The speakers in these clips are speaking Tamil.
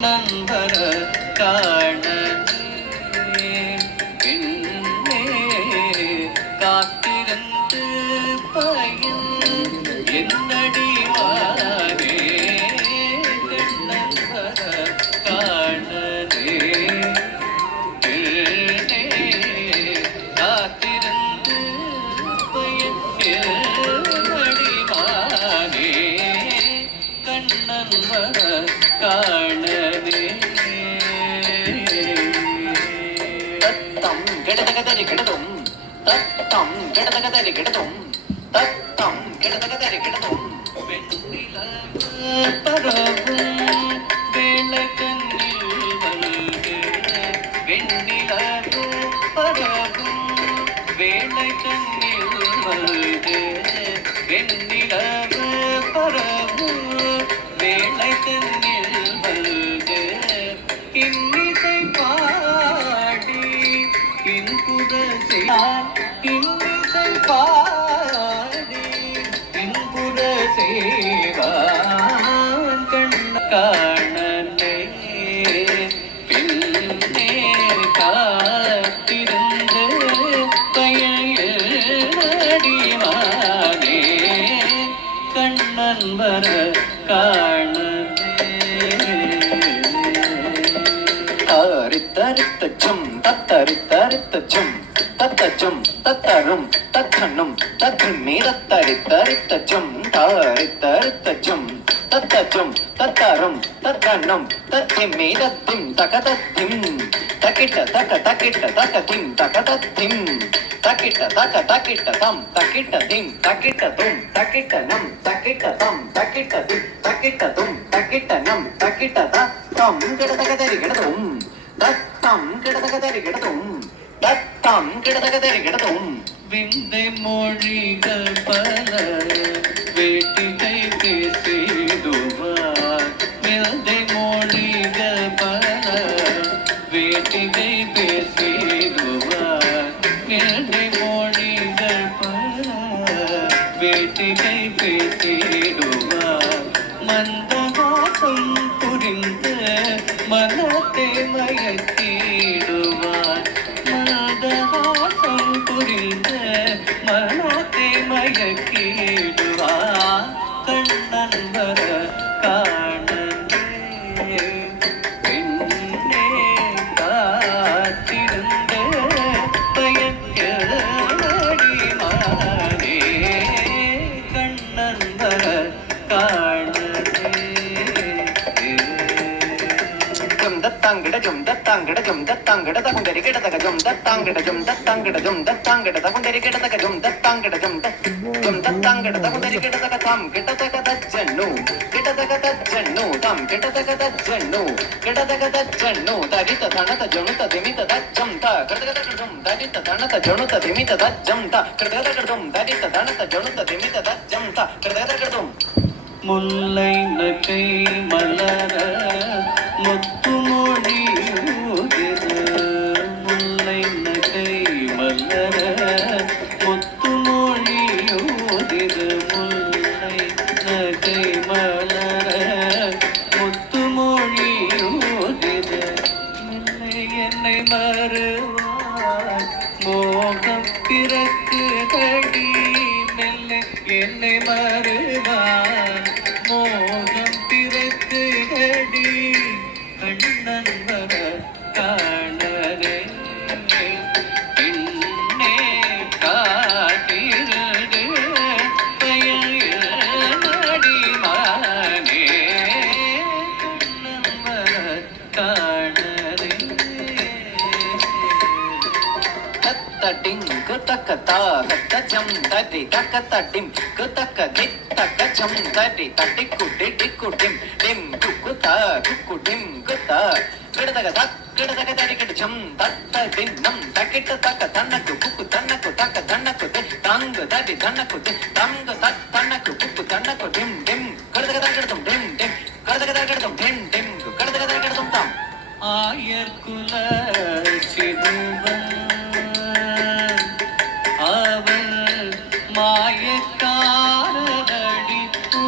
நண்பர காண பெண்ணே காத்திருந்து பயன் என்னடி மாறே நண்பர காணே பெண்ணே காத்திருந்து பயன் என்னடி மாறே கண்ணன்பர காணவே தத்தம் கிடதகதரி கிடதும் தத்தம் கிடதகதரி கிடதும் தத்தம் கிடதகதரி கிடதும் வெண்ணில பரவும் வேளை கண்ணில் வல்கே வெண்ணில பரவும் வேளை கண்ணில் வல்கே வெண்ணில பரவும் வேளை கண்ணில் வல்கே இன்னிசை பாடி இன்புற செய்வான் இன்னிசை பாடி இன்புற செய்வான் கண்ண காணலே பின்னே காத்திருந்து பயனடிவானே கண்ணன் வர தரித்தரித்தச்சும் தத்தரித்தரித்தச்சும் தத்தச்சும் தத்தரும் தத்தனும் தத்துமீ தத்தரித்தரித்தச்சும் தாரித்தரித்தச்சும் தத்தச்சும் தத்தரும் தத்தனும் தத்திமீ தத்திம் தகதத்திம் தக்கிட்ட தக்க தக்கிட்ட தக்கதிம் தகதத்திம் தக்கிட்ட தக்க தக்கிட்ட தம் தக்கிட்ட திம் தக்கிட்ட தும் தக்கிட்ட நம் தக்கிட்ட தம் தக்கிட்ட திம் தக்கிட்ட தும் தக்கிட்ட நம் தக்கிட்ட தம் கிடதகதரி கிடதும் தத்தம் கிடதகதரி கிடதும் தத்தம் கிடதகதரி கிடதும் விந்தை மொழிகள் பல வேட்டிகை பேசிடுவார் விந்தை மொழிகள் பல வேட்டிகை பேசிடுவார் விந்தை மொழிகள் பல வேட்டிகை பேசிடுவார் மந்தவாசம் புரிந்த மனத்தை மயக்கிடுவார் மந்தவாசம் புரிந்த மனத்தை மயக்கிடுவார் கண்ணன் வர காணலே பெண்ணே காத்திருந்த பயனடிவானே கண்ணன் வர தத்தாங்கிடஜும் தத்தாங்கிடஜும் தத்தாங்கிட தகுந்தரி கிடதகஜும் தத்தாங்கிடஜும் தத்தாங்கிடஜும் தத்தாங்கிட தகுந்தரி கிடதகஜும் தத்தாங்கிடஜும் தம் தத்தாங்கிட தகுந்தரி கிடதக தம் கிடதக தஜ்ஜன்னு கிடதக தஜ்ஜன்னு தம் கிடதக தஜ்ஜன்னு கிடதக தஜ்ஜன்னு தரித தனத ஜனுத திமித தஜ்ஜம் த கிடதகஜம் தரித தனத ஜனுத திமித தஜ்ஜம் த கிடதகஜம் தரித தனத ஜனுத திமித தஜ்ஜம் த கிடதகஜம் முல்லை நகை மலர முத்துமொழியூதிரு முல்லை நகை மலர முத்துமொழியூதிரு முல்லை நகை மலர முத்துமொழியூதிரு மெல்லை என்னை மறுவாய் மோகம் பிறக்கு கடி மெல்லை என்னை மறுவாய் மோகம் பிறக்கு கடி கண்ணன் வர காணலே பின்னே காத்திரடு பயனடிவானே கண்ணன் வர காணலே தத்தடிங்கு தக்கதா தச்சம் தடி தக்கத்தடிம் குதக்க தித்தக்கச்சம் தடி தட்டிக்குடி டிக்குடிம் டிம் குக்குதா குக்குடிம் குதா கிடதக தக் கிடதக தடி கிடச்சம் தத்த தின்னம் தக்கிட்ட தக்க தன்னக்கு குக்கு தன்னக்கு தக்க தன்னக்கு தங்கு தடி தன்னக்கு தங்கு தக் தன்னக்கு குக்கு தன்னக்கு டிம் டிம் கிடதக தடி கிடதும் டிம் டிம் கிடதக தடி கிடதும் டிம் டிம் கிடதக தடி கிடதும் தாம் ஆயர்குல சிறுவன் அவள் மாயக்காரடி பூ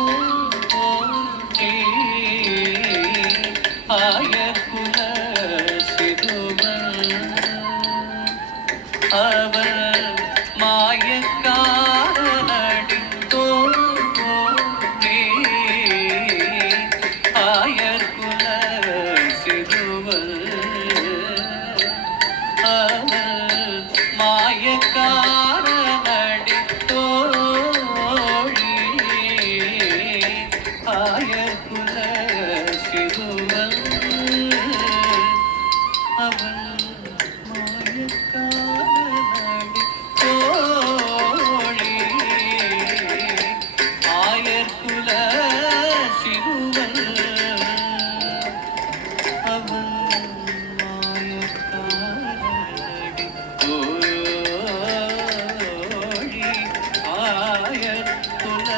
ஆய ஆயர்குல சிறுவன் அவர் மாயக்காரனடி தோன்றே ஆயர்குல சிறுவன் அவர் மாயக்காரனடி தோழி ஆயர்குல சிறுவன் அவன் மாயக்காரனடி தோழி ஆயர்குல சிறுவன் அவன் மாயக்காரனடி தோழி ஆயர்குல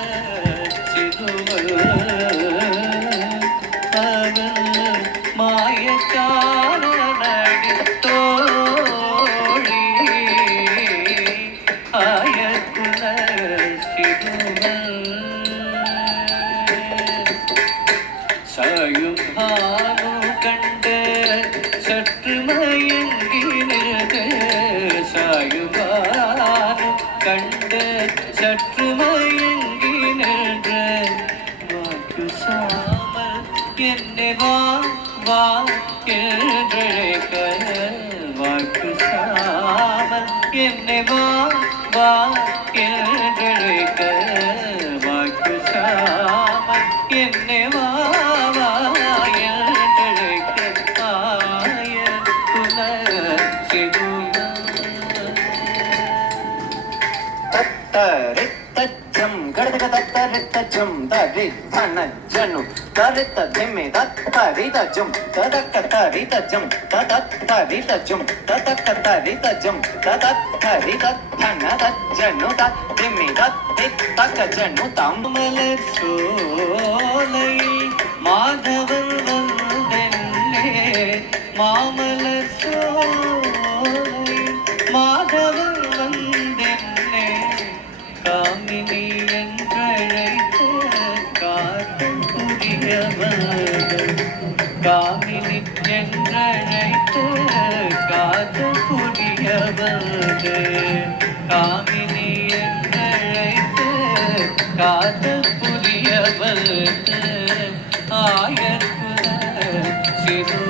சிறுவன் அவன் மாயக்காரனடி தோழி ஆயர்குல சிறுவன் சாயுபானு கண்டு சற்று மயங்கி நின்று சாயுபானு கண்டு சற்று மயங்கி நின்று வாக்கு சாமல் என்னை வா வா என்றழைக்க வாக்கு சாமல் என்னை வா வா என்றழைக்க வாக்கு சாமல் என்னை வா வா என்றழைக்க ஆயர்குல சிறுவன் தத்தரித்தஜம் கடதக தத்தரித்தஜம் தரி தன ஜனு தரித்த திம்மி தத்தரிதஜம் ததக்க தரிதஜம் ததத்தரிதஜம் ததக்க தரிதஜம் ததத்தரித தன தஜனு தத்திம்மி தத்தி தக்க ஜனு தம் மலர் சோலையில் மாதவன் வந்தென்னே மாமலர் சோலையில் மாதவன் வந்தென்னே காமினி என்றழைத்து காதல் புரியவர்கள் காமினி என்றழைத்து காதல் புரியவர்கள் காமினி என்றழைத்து காதல் புரியவர்கள் ஆயர்குல சிறு